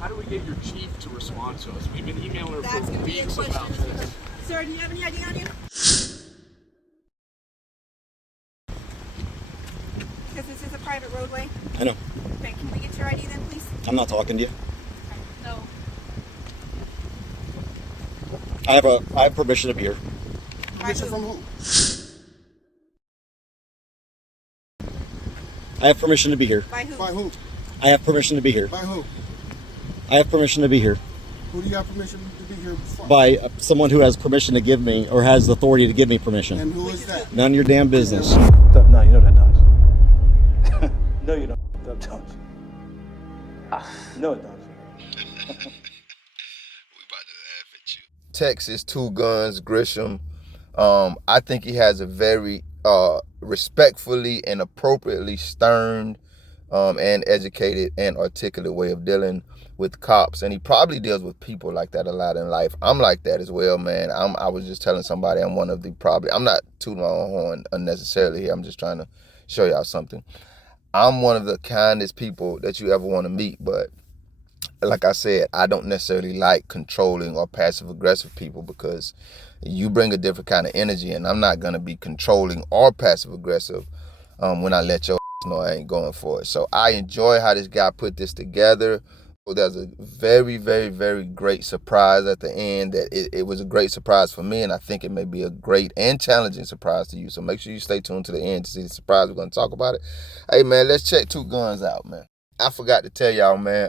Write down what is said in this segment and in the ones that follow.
How do we get your chief to respond to us? We've been emailing her for weeks about this. Sir, do you have any ID on you? Because this is a private roadway. I know. Okay, can we get your ID then, please? I'm not talking to you. Okay. No. I have permission to be here. Permission from who? I have permission to be here. By who? By who? I have permission to be here. By who? I have permission to be here. Who do you have permission to be here from? By someone who has permission to give me, or has the authority to give me permission. And who is that? None of your damn business. No, you know that, don't you? No, you don't. Don't you? No, it don't. Texas, Two Guns, Grisham. I think he has a very respectfully and appropriately stern and educated and articulate way of dealing with cops. And he probably deals with people like that a lot in life. I'm like that as well, man. I was just telling somebody I'm not tooting my own horn unnecessarily here. I'm just trying to show y'all something. I'm one of the kindest people that you ever want to meet, but like I said, I don't necessarily like controlling or passive-aggressive people because you bring a different kind of energy, and I'm not going to be controlling or passive-aggressive when I let your know I ain't going for it. So I enjoy how this guy put this together. There's a very, very, very great surprise at the end. That it was a great surprise for me, and I think it may be a great and challenging surprise to you. So make sure you stay tuned to the end to see the surprise. We're going to talk about it. Hey, man, let's check Two Guns out, man. I forgot to tell y'all, man,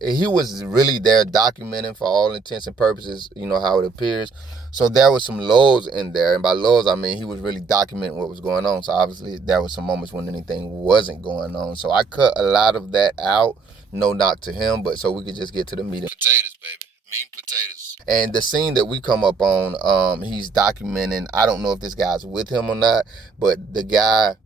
he was really there documenting for all intents and purposes, you know, how it appears. So there was some lows in there. And by lows, I mean he was really documenting what was going on. So obviously there was some moments when anything wasn't going on. So I cut a lot of that out. No knock to him, but so we could just get to the meat and potatoes, baby. Meat and potatoes. And the scene that we come up on, he's documenting. I don't know if this guy's with him or not, but the guy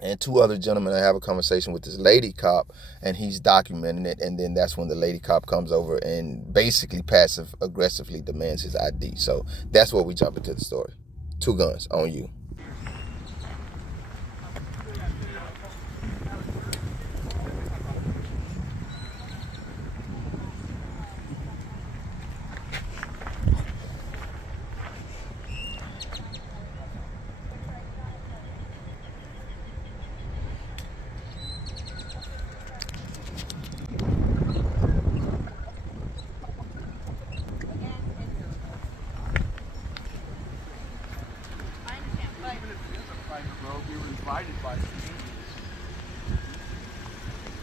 and two other gentlemen have a conversation with this lady cop, and he's documenting it, and then that's when the lady cop comes over and basically passive-aggressively demands his ID. So that's where we jump into the story. Two Guns, on you.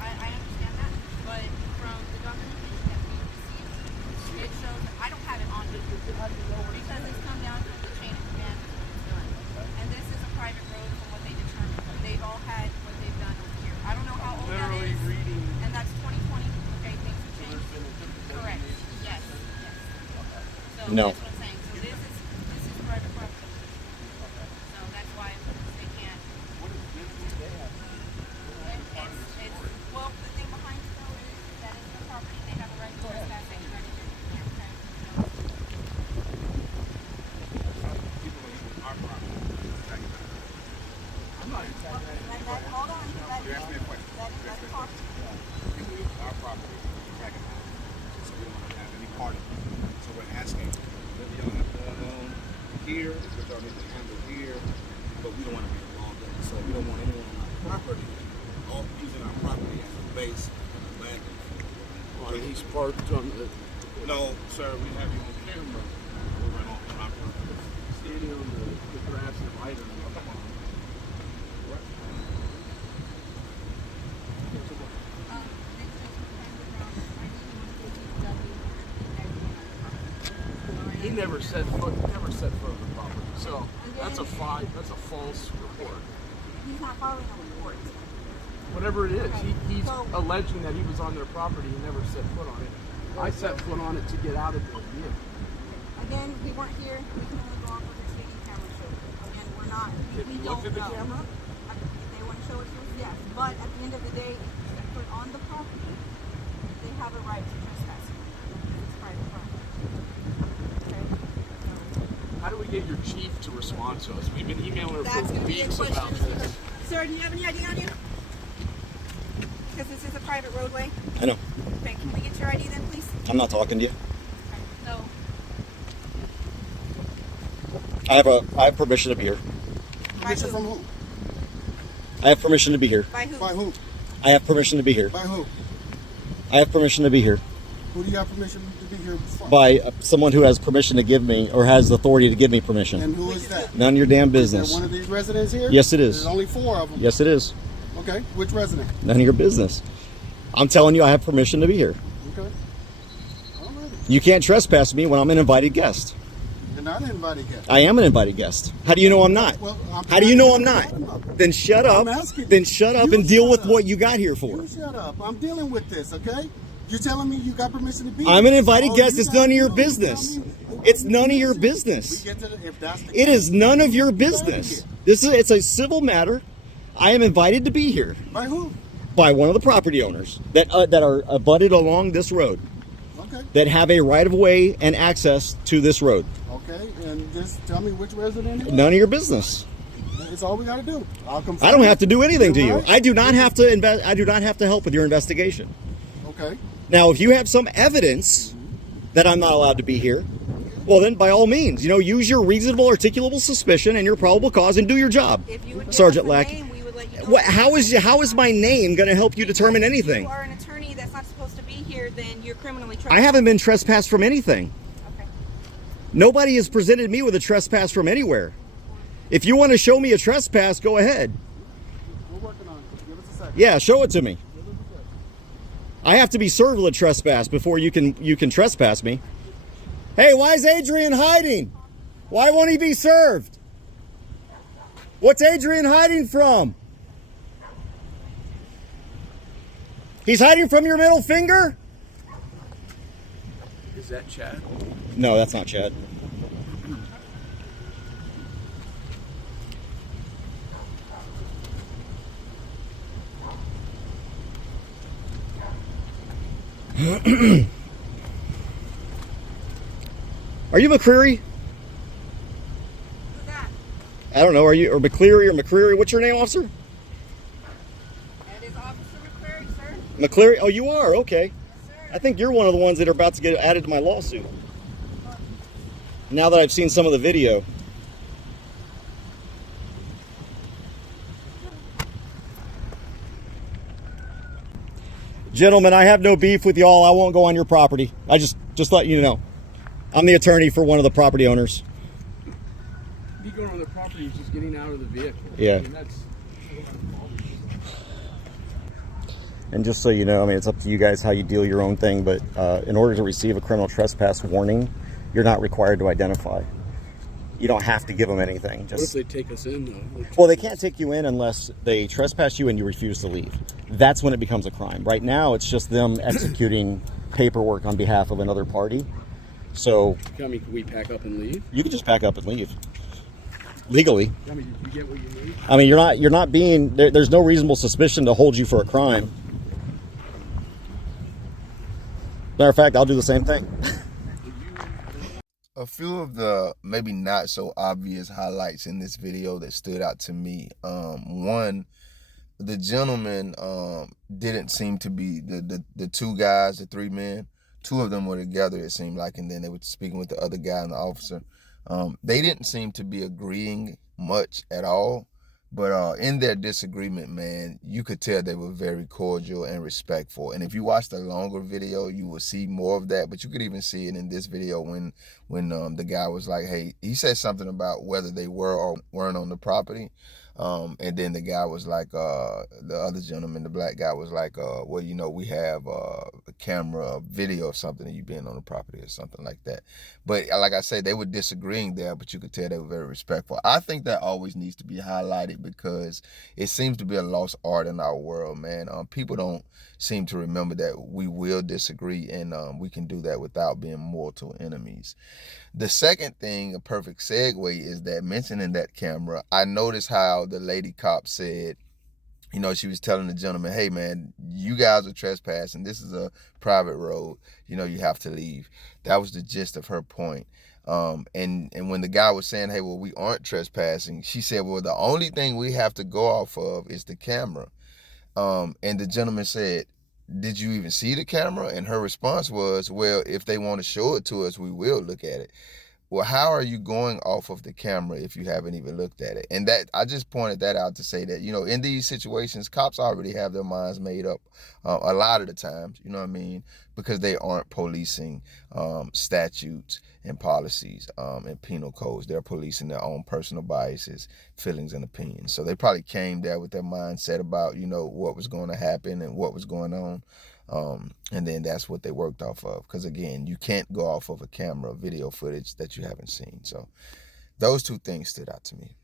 I understand that, but from the documentation that we received, it shows that I don't have it on me because it's come down to the chain of command done. And this is a private road from what they determined. They've all had what they've done over here. I don't know how old that is, and that's 2020. Okay, things have changed. Correct. Yes. So no. That's what I'm saying. So this is private property. So that's why they can't. Well, the thing behind it though is that it's their property. They have a right to trespass anybody here. Okay. I'm not attacking that. Hold on. You're asking me a question. Let's talk. You leave our property, attacking that. So we don't want to have any part of it. So we're asking whether y'all have to own here, is what y'all need to handle here, but we don't want to be involved in it. So we don't want anyone on our property all using our property as a base and a landing. Well, he's parked on the... No, sir, we have you on camera. We're on our property. Standing on the grass and lighter. Come on. He never set foot on the property. So that's a false report. He's not following the report. Whatever it is, Okay. he's So- alleging that he was on their property and never set foot on it. I set foot on it to get out of the vehicle. Again, we weren't here. We can only go off of the city camera show. Again, we're not. Can we you don't look at the know. camera? If they want to show it to us, yes. But at the end of the day, if you step foot on the property, they have a right to trespass. It's private property. Okay. How do we get your chief to respond to us? We've been emailing her That's for going to be a weeks about question. this. Sir, do you have any ID on you? Because this is a private roadway. I know. Okay, can we get your ID I'm not talking to you. So, I have permission to be here. Permission from who? I have permission to be here. by who? By who? I have permission to be here. By who? I have permission to be here. Who do you have permission to be here from? By someone who has permission to give me, or has the authority to give me permission. And who is that? None of your damn Is there business. one of these residents here? Yes, it is. There's only 4 of them. Yes, it is. Okay, which resident? None of your business. I'm telling you, I have permission to be here. Okay. All right. You can't trespass me when I'm an invited guest. You're not an invited guest. I am an invited guest. How do you know I'm not? Well, How do you know I'm not? Then shut up. I'm asking you. Then shut up You and deal shut with up. what you got here for. You shut up. I'm dealing with this, okay? You're telling me you got permission to be I'm here. an invited Oh, guest. you It's got- none of your no, you business. tell me- It's none of your business. We get to the, if that's the It case, is none of your you gotta business. get- It's a civil matter. I am invited to be here By who? by one of the property owners that are abutted along this road, Okay. that have a right of way and access to this road. Okay, and just tell me which resident it is. None of your business. It's all we got to do. I'll confirm. I don't have to do anything to you. Right. I do not have to invest. I do not have to help with your investigation. Okay. Now, if you have some evidence that I'm not allowed to be here, well, then by all means, use your reasonable, articulable suspicion and your probable cause and do your job, If you would give Sergeant us a Lackey. name, we would let you know. What? How is my name going to help you determine If anything? you are an attorney that's not supposed to be here, then you're criminally I trespassing. haven't been trespassed from anything. Okay. Nobody has presented me with a trespass from anywhere. If you want to show me a trespass, go ahead. We're working on it. Give us a second. Yeah, show it to me. I have to be served with a trespass before you can trespass me. Hey, why is Adrian hiding? Why won't he be served? What's Adrian hiding from? He's hiding from your middle finger? Is that Chad? No, that's not Chad. Are you McCreary? Who's that? I don't know. Are you or McCleary or McCreary? What's your name, officer? That is Officer McCrary, sir. McCleary. Oh, you are. Okay. Yes, sir. I think you're one of the ones that are about to get added to my lawsuit. Now that I've seen some of the video. Gentlemen, I have no beef with y'all. I won't go on your property. I just let you know. I'm the attorney for one of the property owners. You going on the property, he's just getting out of the vehicle. Yeah. I mean, that's... And just so you know, I mean, it's up to you guys how you deal your own thing, but in order to receive a criminal trespass warning, you're not required to identify. You don't have to give them anything. What if they take us in, though? Well, they can't take you in unless they trespass you and you refuse to leave. That's when it becomes a crime. Right now, it's just them executing paperwork on behalf of another party. So I mean, can we pack up and leave? you can just pack up and leave legally. I mean, you get what you need? I mean, you're not being there's no reasonable suspicion to hold you for a crime. Matter of fact, I'll do the same thing. A few of the maybe not so obvious highlights in this video that stood out to me. One, the gentleman didn't seem to be the two guys, the 3 men. 2 of them were together, it seemed like, and then they were speaking with the other guy and the officer. They didn't seem to be agreeing much at all. But in their disagreement, man, you could tell they were very cordial and respectful. And if you watch the longer video, you will see more of that. But you could even see it in this video when the guy was like, hey, he said something about whether they were or weren't on the property. And then the guy was like, the other gentleman, the black guy was like, well, we have a camera, video or something of you being on the property or something like that. But like I said, they were disagreeing there, but you could tell they were very respectful. I think that always needs to be highlighted because it seems to be a lost art in our world, man. People don't seem to remember that we will disagree and we can do that without being mortal enemies. The second thing, a perfect segue, is that mentioning that camera, I noticed how the lady cop said, she was telling the gentleman, hey, man, you guys are trespassing. This is a private road. You have to leave. That was the gist of her point. And when the guy was saying, hey, well, we aren't trespassing, she said, well, the only thing we have to go off of is the camera. And the gentleman said, did you even see the camera? And her response was, well, if they want to show it to us, we will look at it. Well, how are you going off of the camera if you haven't even looked at it? And that, I just pointed that out to say that, you know, in these situations, cops already have their minds made up a lot of the times, you know what I mean? Because they aren't policing statutes and policies and penal codes. They're policing their own personal biases, feelings, and opinions. So they probably came there with their mindset about, you know, what was going to happen and what was going on. And then that's what they worked off of. Because again, you can't go off of a camera video footage that you haven't seen. So those two things stood out to me.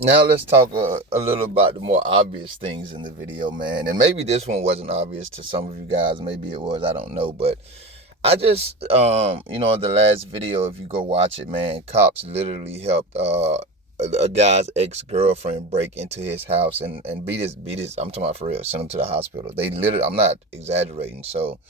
Now let's talk a little about the more obvious things in the video, man. And maybe this one wasn't obvious to some of you guys. Maybe it was, I don't know. But I just, you know, the last video, if you go watch it, man, cops literally helped a guy's ex-girlfriend break into his house and beat his, I'm talking about for real, send him to the hospital. They literally, I'm not exaggerating. So,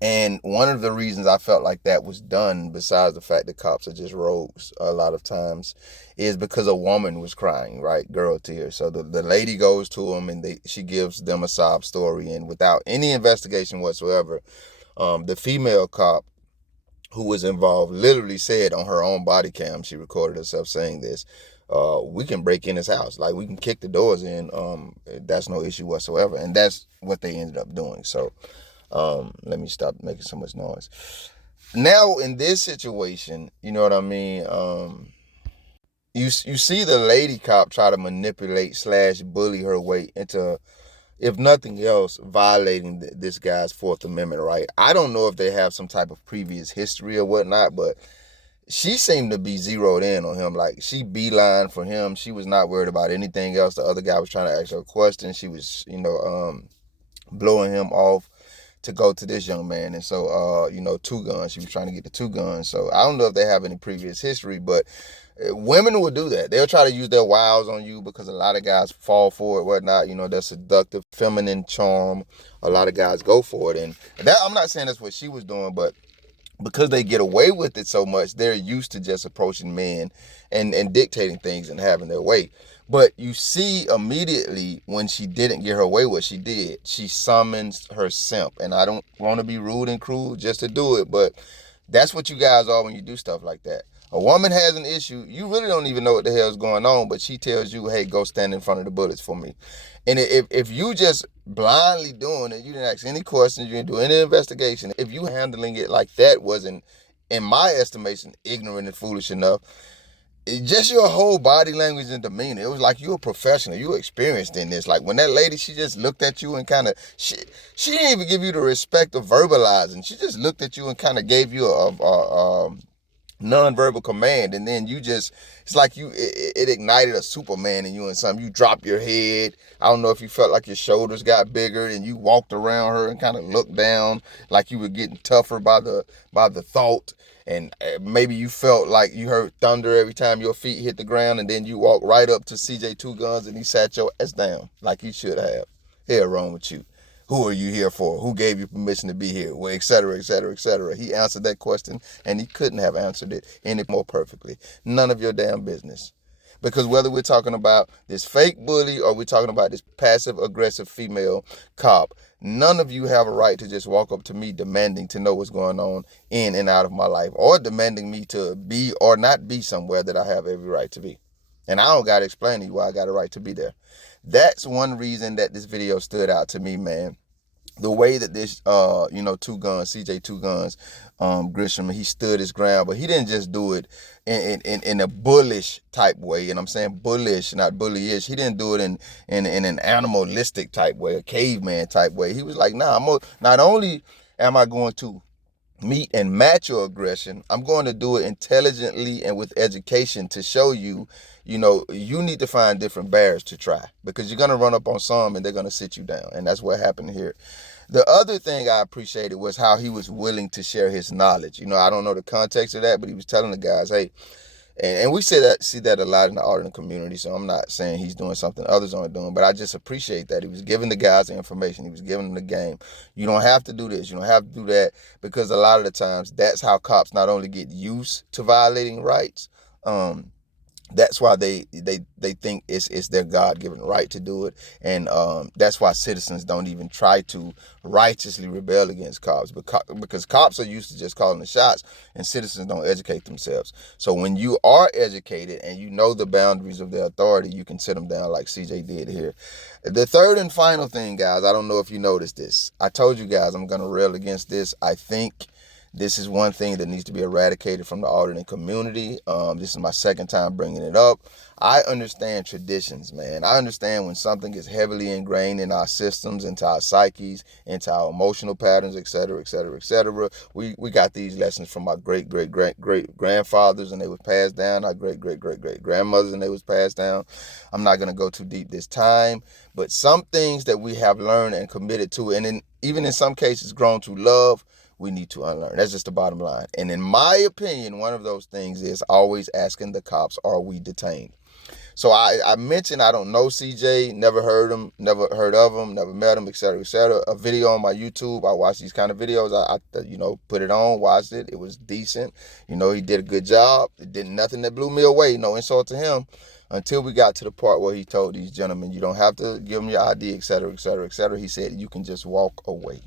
and one of the reasons I felt like that was done, besides the fact that cops are just rogues a lot of times, is because a woman was crying, right? Girl tears. So the lady goes to him and she gives them a sob story, and without any investigation whatsoever, the female cop who was involved literally said on her own body cam, she recorded herself saying this, we can break in his house. Like, we can kick the doors in. That's no issue whatsoever. And that's what they ended up doing. So let me stop making so much noise. Now, in this situation, you know what I mean? You see the lady cop try to manipulate / bully her way into, if nothing else, violating this guy's Fourth Amendment right. I don't know if they have some type of previous history or whatnot, but she seemed to be zeroed in on him. Like, she beeline for him. She was not worried about anything else. The other guy was trying to ask her a question. She was, you know, blowing him off to go to this young man. And so, you know, 2 guns. She was trying to get the 2 guns. So I don't know if they have any previous history, but women will do that. They'll try to use their wiles on you because a lot of guys fall for it, whatnot. You know, their seductive, feminine charm. A lot of guys go for it. And that, I'm not saying that's what she was doing, but because they get away with it so much, they're used to just approaching men and dictating things and having their way. But you see immediately when she didn't get her way what she did. She summons her simp. And I don't want to be rude and cruel just to do it, but that's what you guys are when you do stuff like that. A woman has an issue. You really don't even know what the hell is going on, but she tells you, hey, go stand in front of the bullets for me. And if you just blindly doing it, you didn't ask any questions, you didn't do any investigation, if you handling it like that wasn't, in my estimation, ignorant and foolish enough, just your whole body language and demeanor, it was like you were professional, you were experienced in this. Like when that lady, she just looked at you and kind of, she didn't even give you the respect of verbalizing. She just looked at you and kind of gave you a non-verbal command, and then you just, it's like it ignited a Superman in you and something. You dropped your head. I don't know if you felt like your shoulders got bigger and you walked around her and kind of looked down like you were getting tougher by the thought. And maybe you felt like you heard thunder every time your feet hit the ground, and then you walked right up to CJ 2 Guns and he sat your ass down like he should have. Hell wrong with you. Who are you here for? Who gave you permission to be here? Well, et cetera, et cetera, et cetera. He answered that question, and he couldn't have answered it any more perfectly. None of your damn business. Because whether we're talking about this fake bully or we're talking about this passive-aggressive female cop, none of you have a right to just walk up to me demanding to know what's going on in and out of my life, or demanding me to be or not be somewhere that I have every right to be. And I don't got to explain to you why I got a right to be there. That's one reason that this video stood out to me, man. The way that this, 2 Guns, CJ 2 Guns, Grisham, he stood his ground, but he didn't just do it in a bullish type way. And I'm saying bullish, not bullyish. He didn't do it in an animalistic type way, a caveman type way. He was like, nah, not only am I going to meet and match your aggression, I'm going to do it intelligently and with education to show you, you need to find different bears to try, because you're going to run up on some and they're going to sit you down. And that's what happened here. The other thing I appreciated was how he was willing to share his knowledge. I don't know the context of that, but he was telling the guys, hey, and we see that a lot in the art community, so I'm not saying he's doing something others aren't doing, but I just appreciate that. He was giving the guys the information. He was giving them the game. You don't have to do this. You don't have to do that, because a lot of the times that's how cops not only get used to violating rights, That's why they think it's their God-given right to do it, and that's why citizens don't even try to righteously rebel against cops, because cops are used to just calling the shots, and citizens don't educate themselves. So when you are educated and you know the boundaries of their authority, you can sit them down like CJ did here. The third and final thing, guys, I don't know if you noticed this. I told you guys I'm gonna rail against this. I think this is one thing that needs to be eradicated from the auditing community. This is my second time bringing it up. I understand traditions, man. I understand when something is heavily ingrained in our systems, into our psyches, into our emotional patterns, et cetera, et cetera, et cetera. We got these lessons from our great grandfathers, and they was passed down. Our great grandmothers, and they was passed down. I'm not gonna go too deep this time, but some things that we have learned and committed to, and even in some cases grown to love, we need to unlearn. That's just the bottom line. And in my opinion, one of those things is always asking the cops, are we detained? So I mentioned I don't know CJ, never heard of him, never met him, et cetera, et cetera. A video on my YouTube, I watch these kind of videos. I put it on, watched it. It was decent. He did a good job. It did nothing that blew me away. No insult to him, until we got to the part where he told these gentlemen, you don't have to give them your ID, et cetera, et cetera, et cetera. He said, you can just walk away.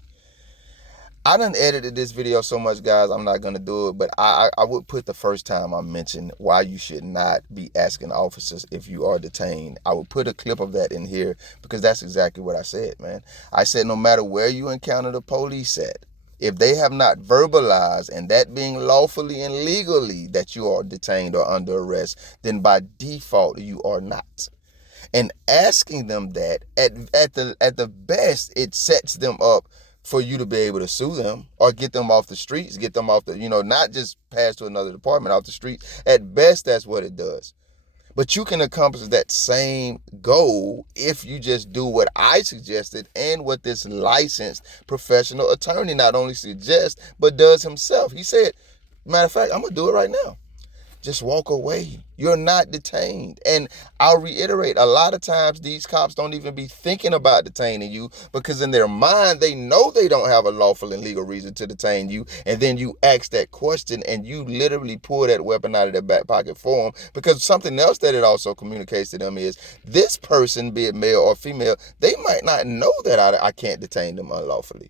I done edited this video so much, guys, I'm not going to do it, but I would put the first time I mentioned why you should not be asking officers if you are detained. I would put a clip of that in here, because that's exactly what I said, man. I said no matter where you encounter the police at, if they have not verbalized, and that being lawfully and legally, that you are detained or under arrest, then by default you are not. And asking them that, at the best, it sets them up for you to be able to sue them or get them off the streets, get them off the, not just pass to another department, off the streets. At best, that's what it does. But you can accomplish that same goal if you just do what I suggested and what this licensed professional attorney not only suggests, but does himself. He said, matter of fact, I'm going to do it right now. Just walk away. You're not detained. And I'll reiterate, a lot of times these cops don't even be thinking about detaining you, because in their mind, they know they don't have a lawful and legal reason to detain you. And then you ask that question and you literally pull that weapon out of their back pocket for them, because something else that it also communicates to them is this person, be it male or female, they might not know that I can't detain them unlawfully.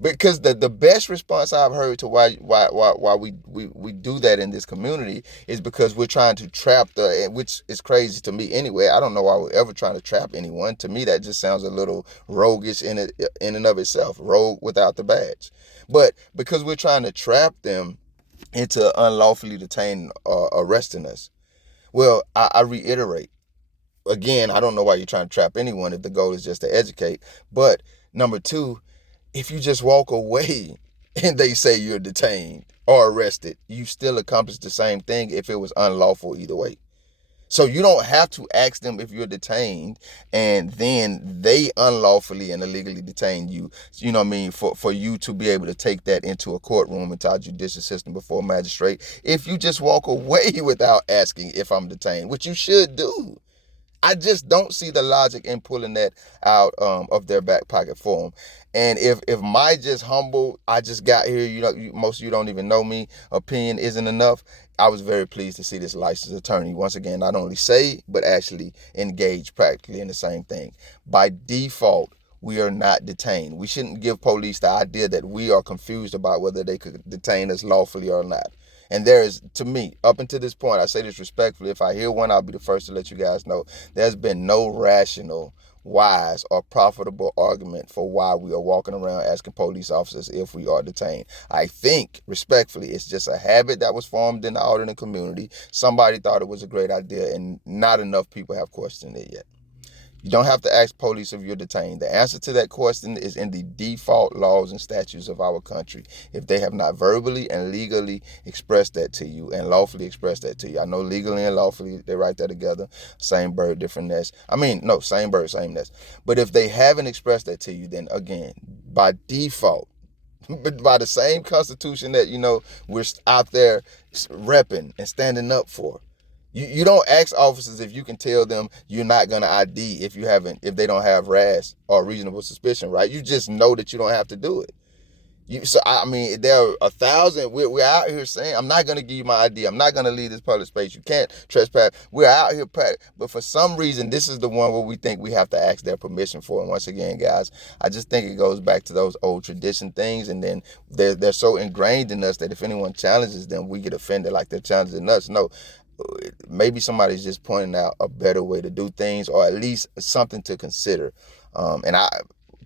Because the best response I've heard to why we do that in this community is because we're trying to trap which is crazy to me anyway. I don't know why we're ever trying to trap anyone. To me, that just sounds a little roguish in and of itself, rogue without the badge. But because we're trying to trap them into unlawfully detaining or arresting us. Well, I reiterate, again, I don't know why you're trying to trap anyone if the goal is just to educate. But number two, if you just walk away and they say you're detained or arrested, you still accomplish the same thing if it was unlawful either way. So you don't have to ask them if you're detained and then they unlawfully and illegally detain you, for you to be able to take that into a courtroom, into our judicial system before a magistrate, if you just walk away without asking if I'm detained, which you should do. I just don't see the logic in pulling that out of their back pocket for them. And if my just humble, I just got here, most of you don't even know me, opinion isn't enough, I was very pleased to see this licensed attorney once again not only say, but actually engage practically in the same thing. By default, we are not detained. We shouldn't give police the idea that we are confused about whether they could detain us lawfully or not. And there is, to me, up until this point, I say this respectfully, if I hear one, I'll be the first to let you guys know, there's been no rational, wise, or profitable argument for why we are walking around asking police officers if we are detained. I think, respectfully, it's just a habit that was formed in the auditing community. Somebody thought it was a great idea, and not enough people have questioned it yet. You don't have to ask police if you're detained. The answer to that question is in the default laws and statutes of our country. If they have not verbally and legally expressed that to you and lawfully expressed that to you. I know legally and lawfully, they write that together. Same bird, different nest. Same bird, same nest. But if they haven't expressed that to you, then again, by default, but by the same Constitution that, we're out there repping and standing up for, you don't ask officers if you can tell them you're not going to ID if they don't have RAS or reasonable suspicion, right? You just know that you don't have to do it. So I mean, there are 1,000. We're out here saying, I'm not gonna give you my ID. I'm not gonna leave this public space. You can't trespass. We're out here, but for some reason, this is the one where we think we have to ask their permission for. And once again, guys, I just think it goes back to those old tradition things, and then they're so ingrained in us that if anyone challenges them, we get offended like they're challenging us. No. Maybe somebody's just pointing out a better way to do things, or at least something to consider. And I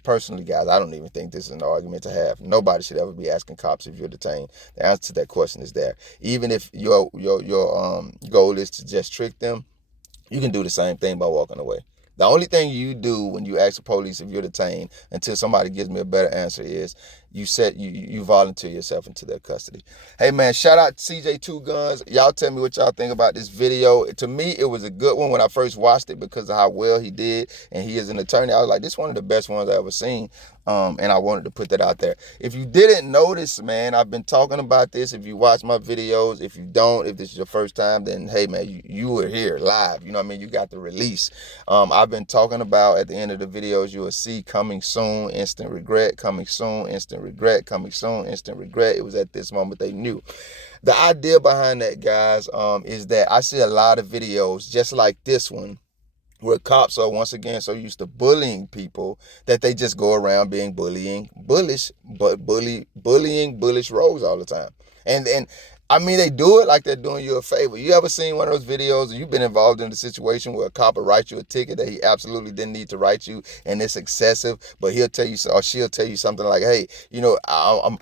personally, guys, I don't even think this is an argument to have. Nobody should ever be asking cops if you're detained. The answer to that question is there. Even if your goal is to just trick them, you can do the same thing by walking away. The only thing you do when you ask the police if you're detained, until somebody gives me a better answer, is you volunteer yourself into their custody. Hey man, shout out to CJ Two Guns. Y'all tell me what y'all think about this video. To me, it was a good one when I first watched it because of how well he did, and he is an attorney. I was like, this is one of the best ones I ever seen. And I wanted to put that out there. If you didn't notice, man, I've been talking about this. If you watch my videos, if you don't, if this is your first time, then hey man, you were here live. You know what I mean? You got the release. I've been talking about at the end of the videos, you will see coming soon, instant regret, coming soon, instant regret, coming soon, instant regret. It was at this moment they knew. The idea behind that, guys, is that I see a lot of videos just like this one, where cops are once again so used to bullying people that they just go around being bullying rogues all the time. And I mean, they do it like they're doing you a favor. You ever seen one of those videos, or you've been involved in a situation where a cop will write you a ticket that he absolutely didn't need to write you, and it's excessive, but he'll tell you, or she'll tell you something like, hey, you know, I'm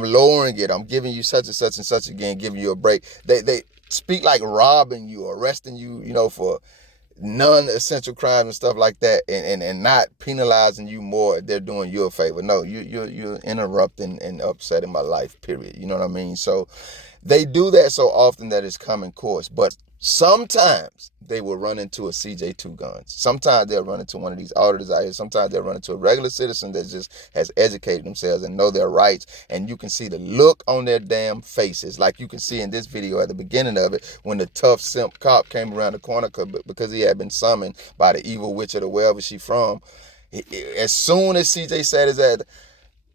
lowering it. I'm giving you such and such and such again, giving you a break. They speak like robbing you, arresting you, you know, for non-essential crimes and stuff like that, and not penalizing you more. They're doing you a favor. No, you're interrupting and upsetting my life, period. You know what I mean? So they do that so often that it's common course. But sometimes they will run into a CJ Two Guns. Sometimes they'll run into one of these auditors out here. Sometimes they'll run into a regular citizen that just has educated themselves and know their rights. And you can see the look on their damn faces. Like you can see in this video at the beginning of it, when the tough simp cop came around the corner because he had been summoned by the evil witch or wherever she from. As soon as CJ said his ass,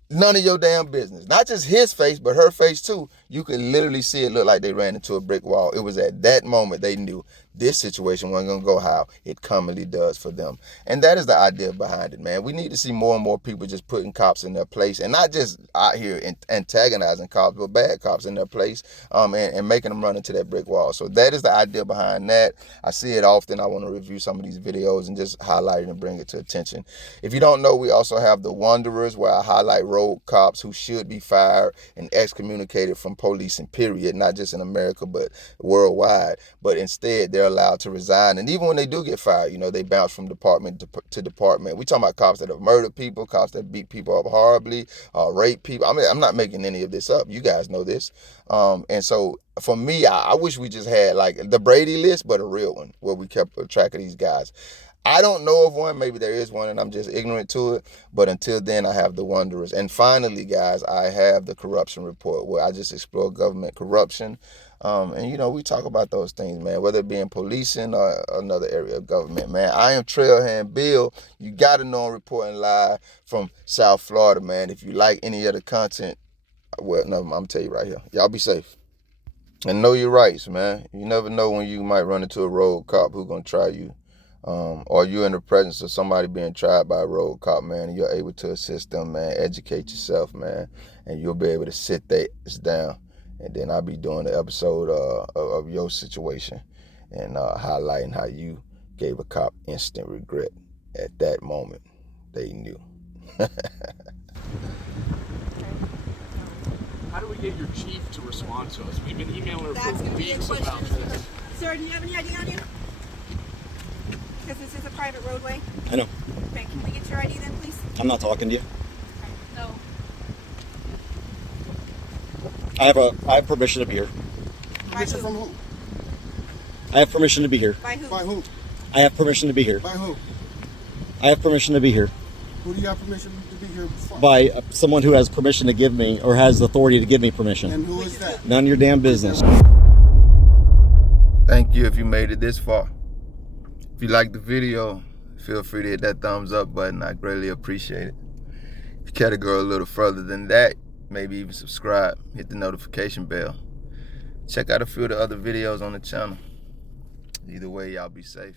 none of your damn business. Not just his face, but her face too. You could literally see it look like they ran into a brick wall. It was at that moment they knew this situation wasn't going to go how it commonly does for them. And that is the idea behind it, man. We need to see more and more people just putting cops in their place, and not just out here antagonizing cops, but bad cops in their place, and making them run into that brick wall. So that is the idea behind that. I see it often. I want to review some of these videos and just highlight it and bring it to attention. If you don't know, we also have the Wanderers, where I highlight rogue cops who should be fired and excommunicated from policing, period, not just in America, but worldwide. But instead, they're allowed to resign. And even when they do get fired, you know, they bounce from department to department. We talking about cops that have murdered people, cops that beat people up horribly, rape people. I mean, I'm not making any of this up. You guys know this. And so for me, I wish we just had like the Brady list, but a real one where we kept track of these guys. I don't know of one. Maybe there is one and I'm just ignorant to it. But until then, I have the Wanderers. And finally, guys, I have the corruption report, where I just explore government corruption. And, you know, we talk about those things, man, whether it be in policing or another area of government, man. I am Trailhand Bill. You got to know I'm reporting live from South Florida, man. If you like any other content, well, no, I'm going to tell you right here. Y'all be safe. And know your rights, man. You never know when you might run into a rogue cop who's going to try you. Or you're in the presence of somebody being tried by a road cop, man, and you're able to assist them, man. Educate yourself, man, and you'll be able to sit this down. And then I'll be doing the episode of your situation and highlighting how you gave a cop instant regret at that moment. They knew. How do we get your chief to respond to us? We've been emailing her That's for going to be a weeks about question. this. Sir, do you have any ID on you? Because this is a private roadway. I know. Okay, can we get your ID then, please? I'm not talking to you. No. I have permission to be here. Permission from who? I have permission to be here. By who? By who? I have permission to be here. By who? I have permission to be here. Who do you have permission to be here from? By someone who has permission to give me, or has the authority to give me permission. And who is that? None of your damn business. Thank you if you made it this far. If you liked the video, feel free to hit that thumbs up button. I greatly appreciate it. If you care to go a little further than that, maybe even subscribe, hit the notification bell. Check out a few of the other videos on the channel. Either way, y'all be safe.